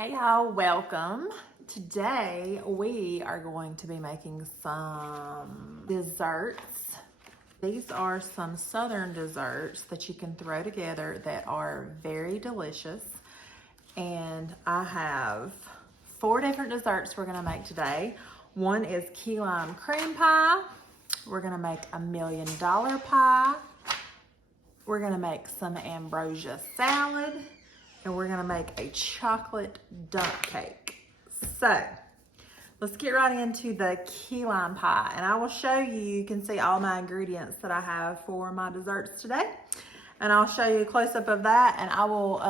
Hey y'all, welcome. Today we are going to be making some desserts. These are some southern desserts that you can throw together that are very delicious. And I have 4 different desserts we're gonna make today. One is key lime cream pie. We're gonna make a $1 million pie. We're gonna make some ambrosia salad. And we're gonna make a chocolate dump cake. So let's get right into the key lime pie. And I will show you, you can see all my ingredients that I have for my desserts today. And I'll show you a close-up of that, and I will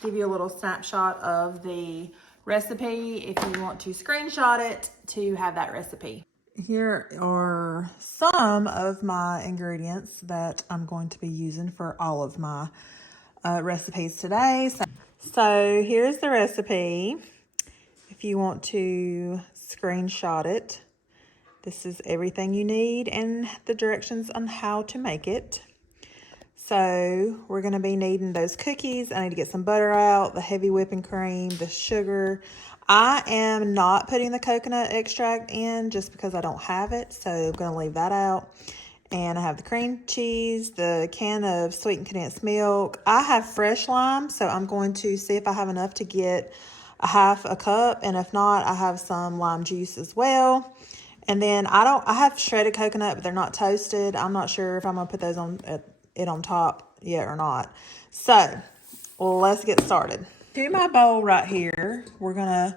give you a little snapshot of the recipe if you want to screenshot it to have that recipe. Here are some of my ingredients that I'm going to be using for all of my recipes today. So here's the recipe. If you want to screenshot it, this is everything you need and the directions on how to make it. So we're going to be needing those cookies. I need to get some butter out, the heavy whipping cream, the sugar. I am not putting the coconut extract in just because I don't have it, so I'm going to leave that out. And I have the cream cheese, the can of sweetened condensed milk. I have fresh lime, so I'm going to see if I have enough to get a half a cup. And if not, I have some lime juice as well. And then I have shredded coconut, but they're not toasted. I'm not sure if I'm going to put those on top yet or not. So let's get started. To my bowl right here, we're going to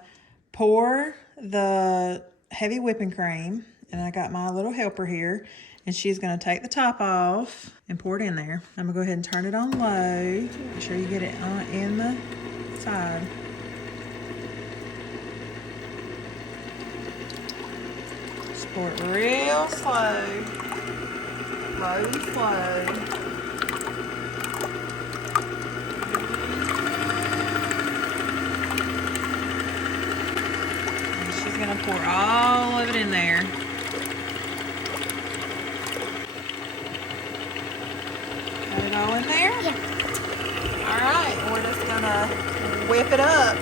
pour the heavy whipping cream. And I got my little helper here. And she's going to take the top off and pour it in there. I'm going to go ahead and turn it on low. Make sure you get it in the side. Just pour it real slow. Low and slow. And she's going to pour all of it in there. Got it all in there? Yeah. All right, we're just gonna whip it up.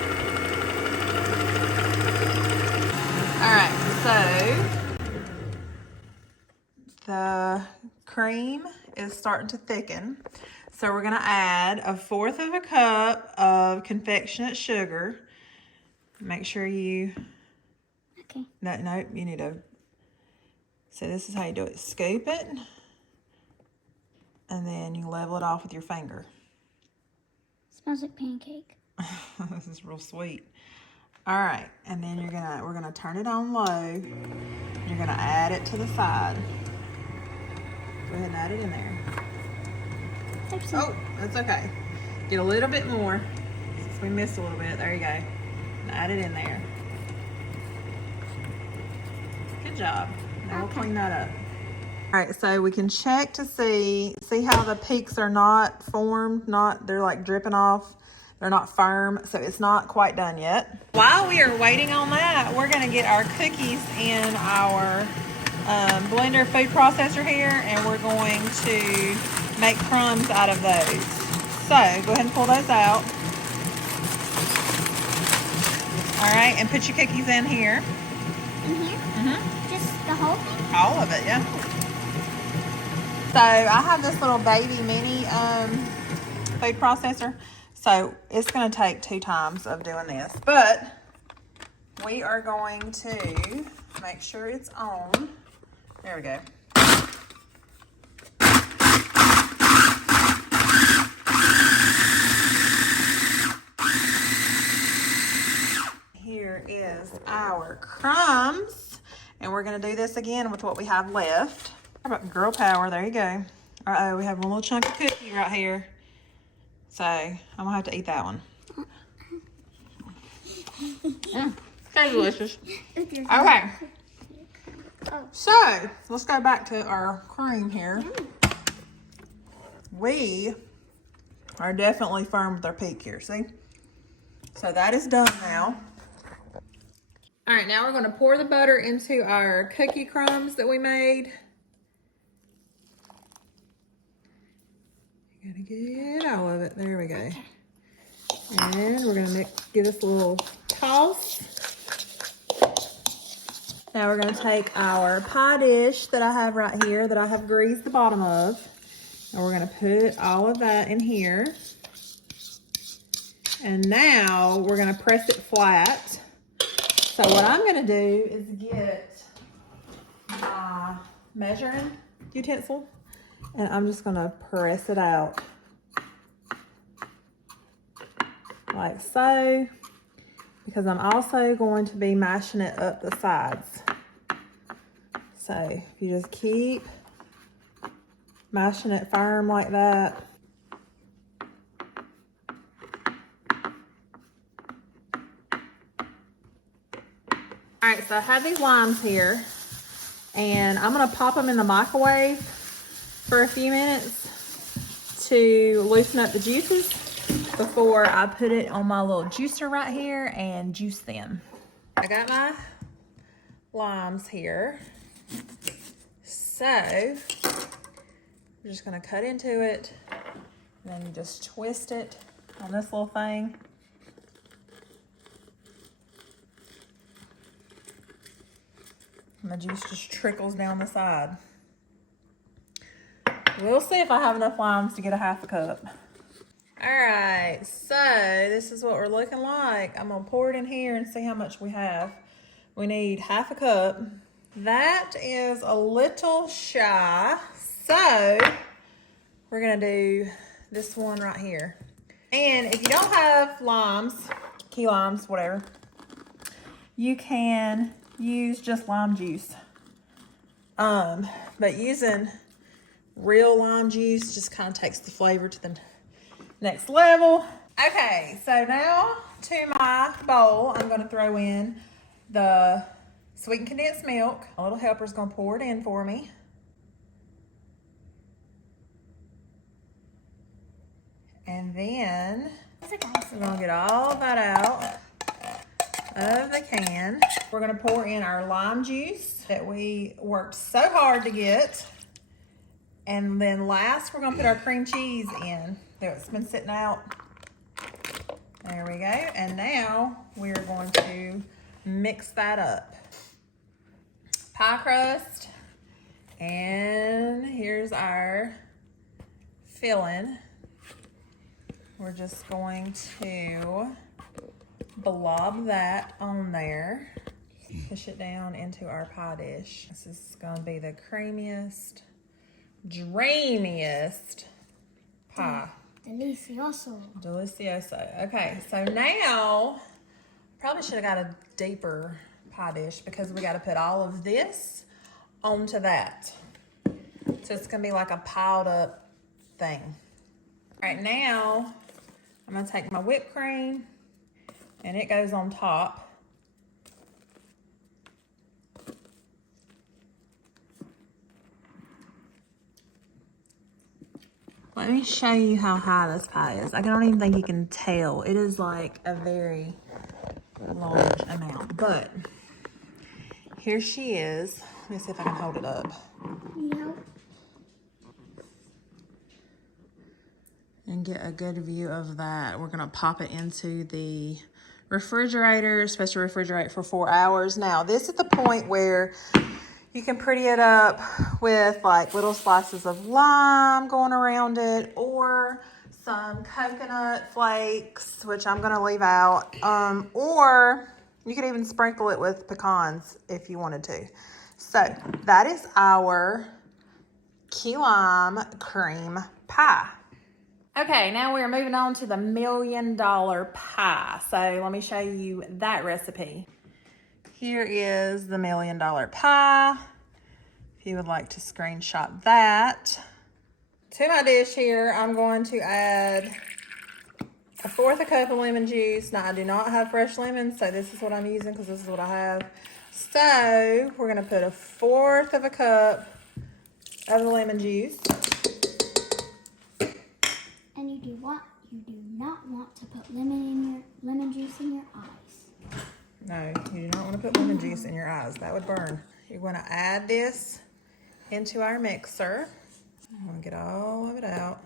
All right, so the cream is starting to thicken. So we're gonna add 1/4 cup of confectionate sugar. Make sure you, Okay. no, you need to, so this is how you do it. Scoop it. And then you level it off with your finger. Smells like pancake. This is real sweet. All right, and then we're gonna turn it on low. You're gonna add it to the side. Go ahead and add it in there. Oops. Oh, that's okay. Get a little bit more since we missed a little bit. There you go. And add it in there. Good job. Now we'll clean that up. All right, so we can check to see how the peaks are not formed, they're like dripping off. They're not firm, so it's not quite done yet. While we are waiting on that, we're gonna get our cookies in our blender food processor here, and we're going to make crumbs out of those. So go ahead and pull those out. All right, and put your cookies in here. In here? Mm-hmm. Just the whole thing? All of it, yeah. So I have this little baby mini food processor. So it's going to take 2 times of doing this. But we are going to make sure it's on. There we go. Here is our crumbs. And we're going to do this again with what we have left. Girl power, there you go. Uh-oh, we have one little chunk of cookie right here. So I'm gonna have to eat that one. So delicious. Okay. So let's go back to our cream here. We are definitely firm with our peak here, see? So that is done now. All right, now we're gonna pour the butter into our cookie crumbs that we made. Gotta get all of it. There we go. And we're gonna give this a little toss. Now we're gonna take our pie dish that I have right here that I have greased the bottom of. And we're gonna put all of that in here. And now we're gonna press it flat. So what I'm gonna do is get my measuring utensil and I'm just gonna press it out like so, because I'm also going to be mashing it up the sides. So if you just keep mashing it firm like that. All right, so I have these limes here and I'm gonna pop them in the microwave for a few minutes to loosen up the juices before I put it on my little juicer right here and juice them. I got my limes here. So I'm just gonna cut into it and then you just twist it on this little thing. And the juice just trickles down the side. We'll see if I have enough limes to get a half a cup. All right, so this is what we're looking like. I'm gonna pour it in here and see how much we have. We need half a cup. That is a little shy. So we're gonna do this one right here. And if you don't have limes, key limes, whatever, you can use just lime juice. But using real lime juice just kind of takes the flavor to the next level. Okay, so now to my bowl, I'm going to throw in the sweetened condensed milk. A little helper's going to pour it in for me. And then we're going to get all that out of the can. We're going to pour in our lime juice that we worked so hard to get. And then last, we're gonna put our cream cheese in. It's been sitting out. There we go. And now we're going to mix that up. Pie crust. And here's our filling. We're just going to blob that on there. Push it down into our pie dish. This is gonna be the creamiest, dreamiest pie. Delicioso. Delicioso. Okay, so now, probably should have got a deeper pie dish because we got to put all of this onto that. So it's going to be like a piled up thing. All right, now I'm going to take my whipped cream and it goes on top. Let me show you how high this pie is. I don't even think you can tell. It is like a very large amount. But here she is. Let me see if I can hold it up. Yep. And get a good view of that. We're gonna pop it into the refrigerator. It's supposed to refrigerate for 4 hours. Now, this is the point where you can pretty it up with like little slices of lime going around it or some coconut flakes, which I'm gonna leave out. Or you could even sprinkle it with pecans if you wanted to. So that is our key lime cream pie. Okay, now we're moving on to the $1 million pie. So let me show you that recipe. Here is the $1 million pie. If you would like to screenshot that. To my dish here, I'm going to add 1/4 cup of lemon juice. Now, I do not have fresh lemons, so this is what I'm using because this is what I have. So, we're going to put 1/4 cup of the lemon juice. And you do not want to put lemon juice in your eyes. No, you do not want to put lemon juice in your eyes. That would burn. You're going to add this into our mixer. I'm going to get all of it out.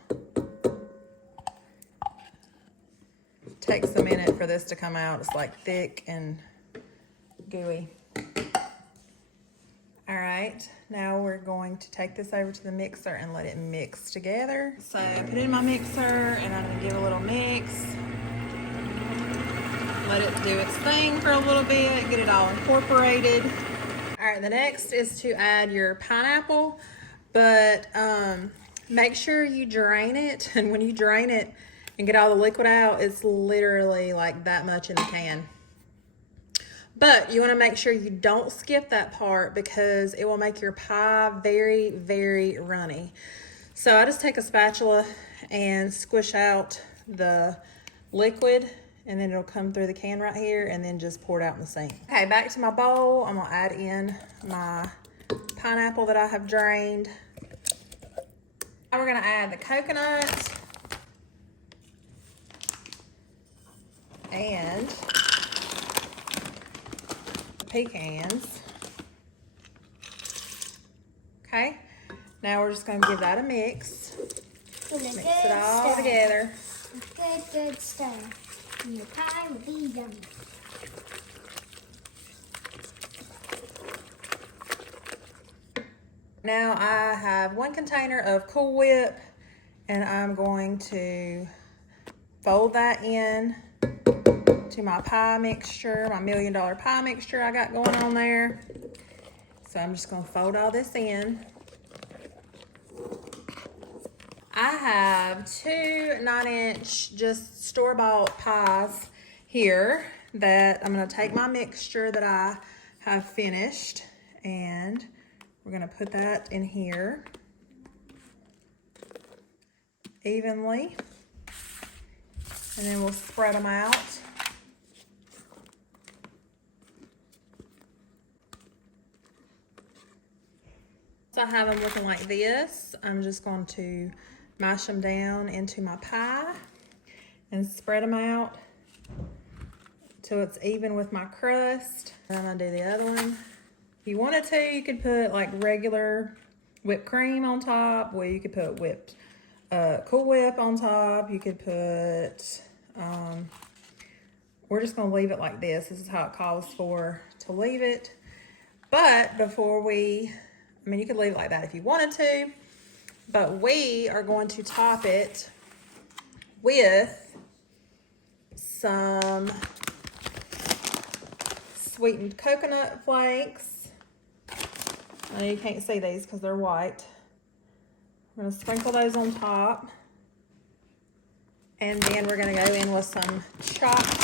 takes a minute for this to come out. It's like thick and gooey. All right, now we're going to take this over to the mixer and let it mix together. So I put it in my mixer and I'm gonna give a little mix. Let it do its thing for a little bit, get it all incorporated. All right, the next is to add your pineapple, but make sure you drain it. And when you drain it and get all the liquid out, it's literally like that much in the can. But you want to make sure you don't skip that part because it will make your pie very, very runny. So I just take a spatula and squish out the liquid, and then it'll come through the can right here, and then just pour it out in the sink. Okay, back to my bowl. I'm gonna add in my pineapple that I have drained. Now we're gonna add the coconut and the pecans. Okay, now we're just gonna give that a mix. Mix it all together. Good stuff. And your pie will be yummy. Now I have 1 container of Cool Whip, and I'm going to fold that in to my pie mixture, my $1 million pie mixture I got going on there. So I'm just gonna fold all this in. I have 2 9-inch just store-bought pies here that I'm gonna take my mixture that I have finished, and we're gonna put that in here evenly, and then we'll spread them out. So I have them looking like this. I'm just going to mash them down into my pie and spread them out till it's even with my crust. And I'm gonna do the other one. If you wanted to, you could put like regular whipped cream on top, or you could put Cool Whip on top. You could put, we're just gonna leave it like this. This is how it calls for to leave it. But before we, I mean, you could leave it like that if you wanted to, but we are going to top it with some sweetened coconut flakes. I know you can't see these because they're white. We're gonna sprinkle those on top. And then we're gonna go in with some chopped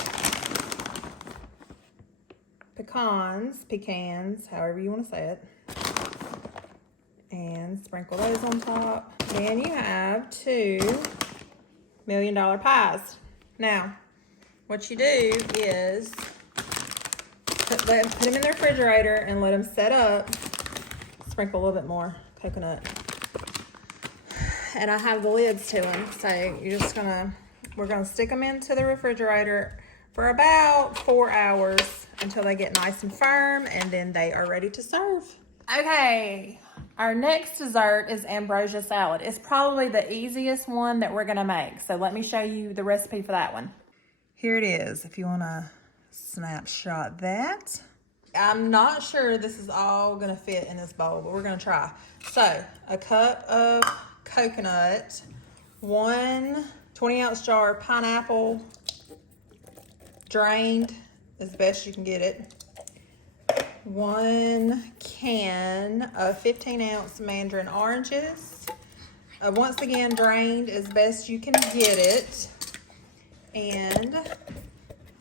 pecans, however you wanna say it. And sprinkle those on top. Then you have 2 $1 million pies. Now, what you do is put them in the refrigerator and let them set up. Sprinkle a little bit more coconut. And I have the lids to them. So we're gonna stick them into the refrigerator for about 4 hours until they get nice and firm, and then they are ready to serve. Okay, our next dessert is Ambrosia salad. It's probably the easiest one that we're gonna make. So let me show you the recipe for that one. Here it is, if you wanna snapshot that. I'm not sure this is all gonna fit in this bowl, but we're gonna try. So, a cup of coconut, 1 20-ounce jar of pineapple, drained as best you can get it, 1 can of 15-ounce mandarin oranges, once again drained as best you can get it, and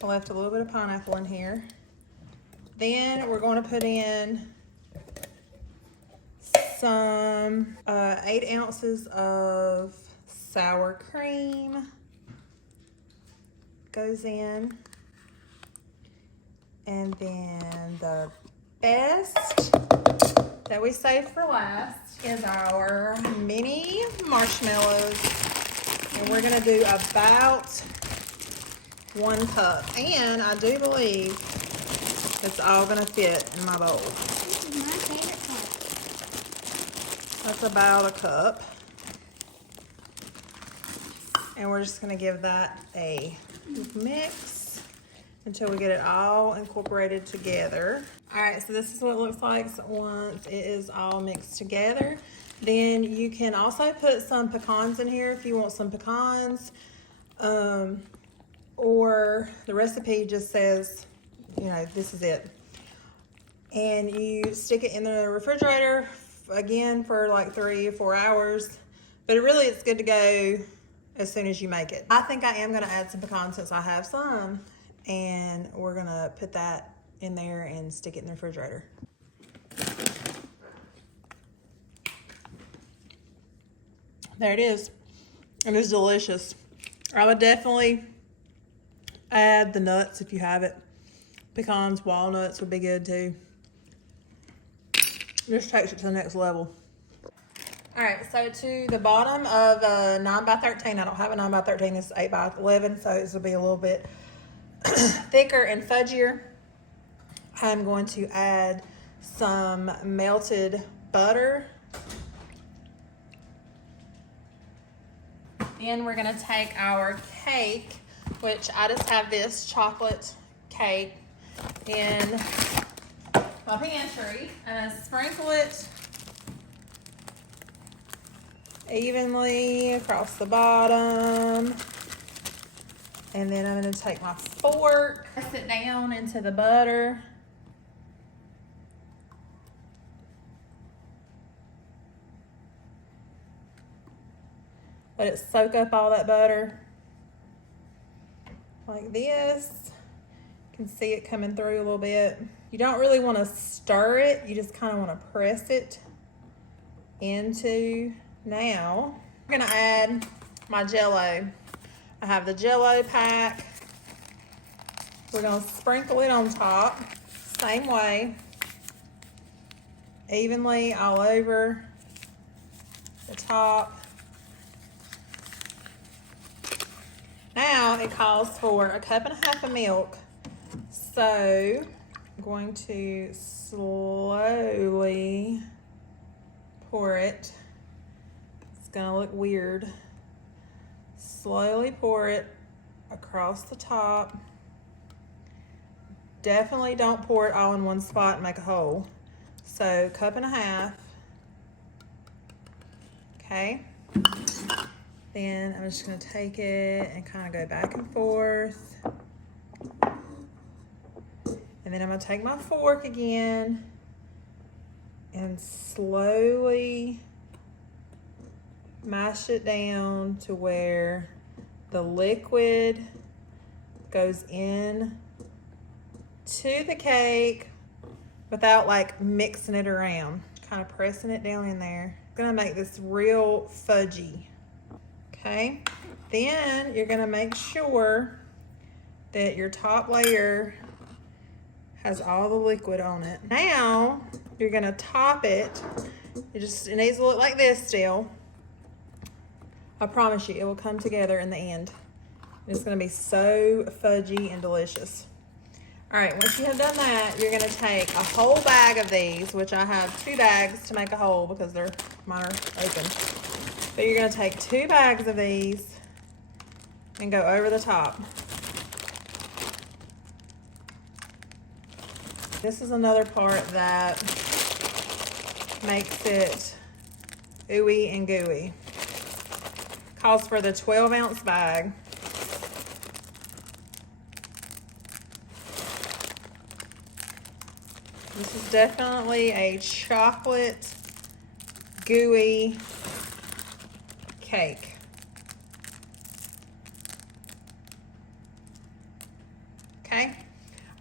I left a little bit of pineapple in here. Then we're going to put in some 8 ounces of sour cream goes in. And then the best that we saved for last is our mini marshmallows. And we're gonna do about 1 cup. And I do believe it's all gonna fit in my bowl. This is my favorite part. That's about 1 cup. And we're just gonna give that a Mix until we get it all incorporated together. All right, so this is what it looks like once it is all mixed together. Then you can also put some pecans in here if you want some pecans. Or the recipe just says, you know, this is it. And you stick it in the refrigerator again for like 3 or 4 hours. But it's good to go as soon as you make it. I think I am gonna add some pecans since I have some. And we're gonna put that in there and stick it in the refrigerator. There it is. It is delicious. I would definitely add the nuts if you have it. Pecans, walnuts would be good too. Just takes it to the next level. All right, so to the bottom of a 9x13, I don't have a 9x13, this is 8x11, so this will be a little bit thicker and fudgier. I'm going to add some melted butter. Then we're gonna take our cake, which I just have this chocolate cake in my pantry, and I sprinkle it evenly across the bottom. And then I'm gonna take my fork, press it down into the butter. Let it soak up all that butter. Like this. You can see it coming through a little bit. You don't really want to stir it. You just kind of want to press it into. Now, I'm gonna add my Jell-O. I have the Jell-O pack. We're gonna sprinkle it on top, same way, evenly all over the top. Now it calls for 1.5 cups of milk. So I'm going to slowly pour it. It's gonna look weird. Slowly pour it across the top. Definitely don't pour it all in one spot and make a hole. So 1.5 cups. Okay. Then I'm just gonna take it and kind of go back and forth. And then I'm gonna take my fork again and slowly mash it down to where the liquid goes in to the cake without like mixing it around. Kind of pressing it down in there. It's gonna make this real fudgy. Okay, then you're gonna make sure that your top layer has all the liquid on it. Now you're gonna top it. It needs to look like this still. I promise you, it will come together in the end. It's gonna be so fudgy and delicious. All right, once you have done that, you're gonna take a whole bag of these, which I have 2 bags to make a whole because mine are open. But you're gonna take 2 bags of these and go over the top. This is another part that makes it ooey and gooey. Calls for the 12-ounce bag. This is definitely a chocolate gooey cake. Okay.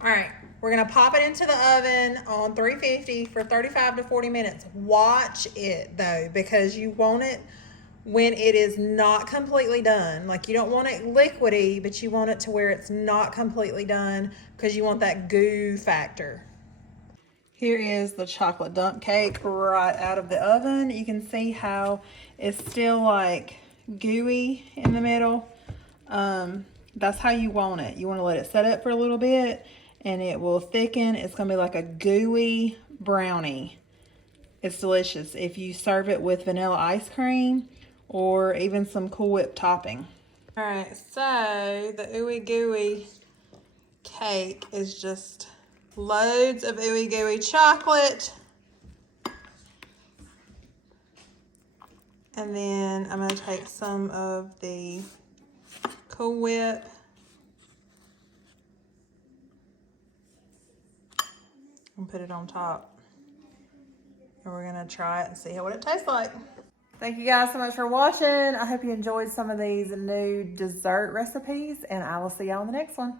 All right. We're going to pop it into the oven on 350 for 35 to 40 minutes. Watch it though, because you want it when it is not completely done. Like, you don't want it liquidy, but you want it to where it's not completely done because you want that goo factor. Here is the chocolate dump cake right out of the oven. You can see how it's still like gooey in the middle. That's how you want it. You want to let it set up for a little bit and it will thicken. It's gonna be like a gooey brownie. It's delicious if you serve it with vanilla ice cream or even some Cool Whip topping. All right, so the ooey gooey cake is just loads of ooey gooey chocolate. And then I'm gonna take some of the Cool Whip. And put it on top. And we're gonna try it and see what it tastes like. Thank you guys so much for watching. I hope you enjoyed some of these new dessert recipes, and I will see y'all in the next one.